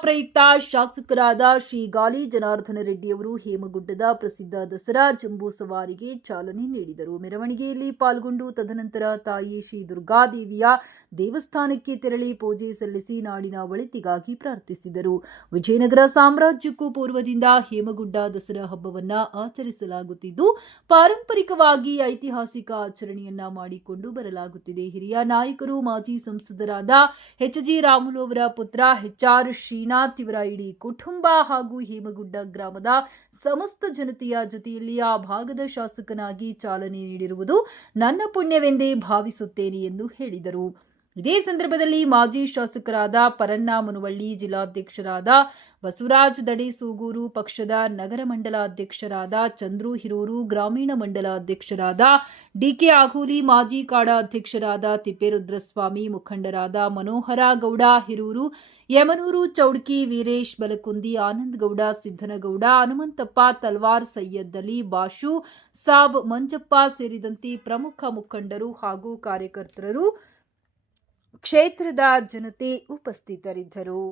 ಪ್ರಯುಕ್ತ ಶಾಸಕರಾದ ಶ್ರೀ ಗಾಲಿ ಜನಾರ್ದನ ರೆಡ್ಡಿಯವರು ಹೇಮಗುಡ್ಡದ ಪ್ರಸಿದ್ಧ ದಸರಾ ಜಂಬೂ ಸವಾರಿಗೆ ಚಾಲನೆ ನೀಡಿದರು. ಮೆರವಣಿಗೆಯಲ್ಲಿ ಪಾಲ್ಗೊಂಡು ತದನಂತರ ತಾಯಿ ಶ್ರೀ ದುರ್ಗಾದೇವಿಯ ದೇವಸ್ಥಾನಕ್ಕೆ ತೆರಳಿ ಪೂಜೆ ಸಲ್ಲಿಸಿ ನಾಡಿನ ಒಳಿತಿಗಾಗಿ ಪ್ರಾರ್ಥಿಸಿದರು. ವಿಜಯನಗರ ಸಾಮ್ರಾಜ್ಯಕ್ಕೂ ಪೂರ್ವದಿಂದ ಹೇಮಗುಡ್ಡ ದಸರಾ ಹಬ್ಬವನ್ನ ಆಚರಿಸಲಾಗುತ್ತಿದ್ದು, ಪಾರಂಪರಿಕವಾಗಿ ಐತಿಹಾಸಿಕ ಆಚರಣೆಯನ್ನ ಮಾಡಿಕೊಂಡು ಬರಲಾಗುತ್ತಿದೆ. ಹಿರಿಯ ನಾಯಕರು, ಮಾಜಿ ಸಂಸದರಾದ ಎಚ್ ಜಿ ರಾಮುಲು ಅವರ ಪುತ್ರ ಎಚ್ಆರ್ ಶ್ರೀನಾಥ್ ಇವರ ಇಡೀ ಕುಟುಂಬ ಹಾಗೂ ಹೇಮಗುಡ್ಡ ಗ್ರಾಮದ ಸಮಸ್ತ ಜನತೆಯ ಜೊತೆಯಲ್ಲಿ ಆ ಭಾಗದ ಶಾಸಕನಾಗಿ ಚಾಲನೆ ನೀಡಿರುವುದು ನನ್ನ ಪುಣ್ಯವೆಂದೇ ಭಾವಿಸುತ್ತೇನೆ ಎಂದು ಹೇಳಿದರು. ಇದೇ ಸಂದರ್ಭದಲ್ಲಿ ಮಾಜಿ ಶಾಸಕರಾದ ಪರಣ್ಣ ಮುನವಳ್ಳಿ, ಜಿಲ್ಲಾಧ್ಯಕ್ಷರಾದ ಬಸವರಾಜ್ ದಡೆ ಸೂಗೂರು, ಪಕ್ಷದ ನಗರ ಮಂಡಲ ಅಧ್ಯಕ್ಷರಾದ ಚಂದ್ರು ಹಿರೂರು, ಗ್ರಾಮೀಣ ಮಂಡಲ ಅಧ್ಯಕ್ಷರಾದ ಡಿಕೆ ಆಘೂಲಿ ಮಾಜಿ ಕಾಡ ಅಧ್ಯಕ್ಷರಾದ ತಿಪ್ಪೇರುದ್ರಸ್ವಾಮಿ, ಮುಖಂಡರಾದ ಮನೋಹರ ಗೌಡ ಹಿರೂರು, ಯಮನೂರು ಚೌಡ್ಕಿ, ವೀರೇಶ್ ಬಲಕುಂದಿ, ಆನಂದ್ ಗೌಡ ಸಿದ್ದನಗೌಡ ಹನುಮಂತಪ್ಪ ತಲ್ವಾರ್ ಸೈಯದ್ ಅಲಿ ಬಾಷು ಸಾಬ್ ಮಂಜಪ್ಪ ಸೇರಿದಂತೆ ಪ್ರಮುಖ ಮುಖಂಡರು ಹಾಗೂ ಕಾರ್ಯಕರ್ತರು ಕ್ಷೇತ್ರದ ಜನತೆ ಉಪಸ್ಥಿತರಿದ್ದರು.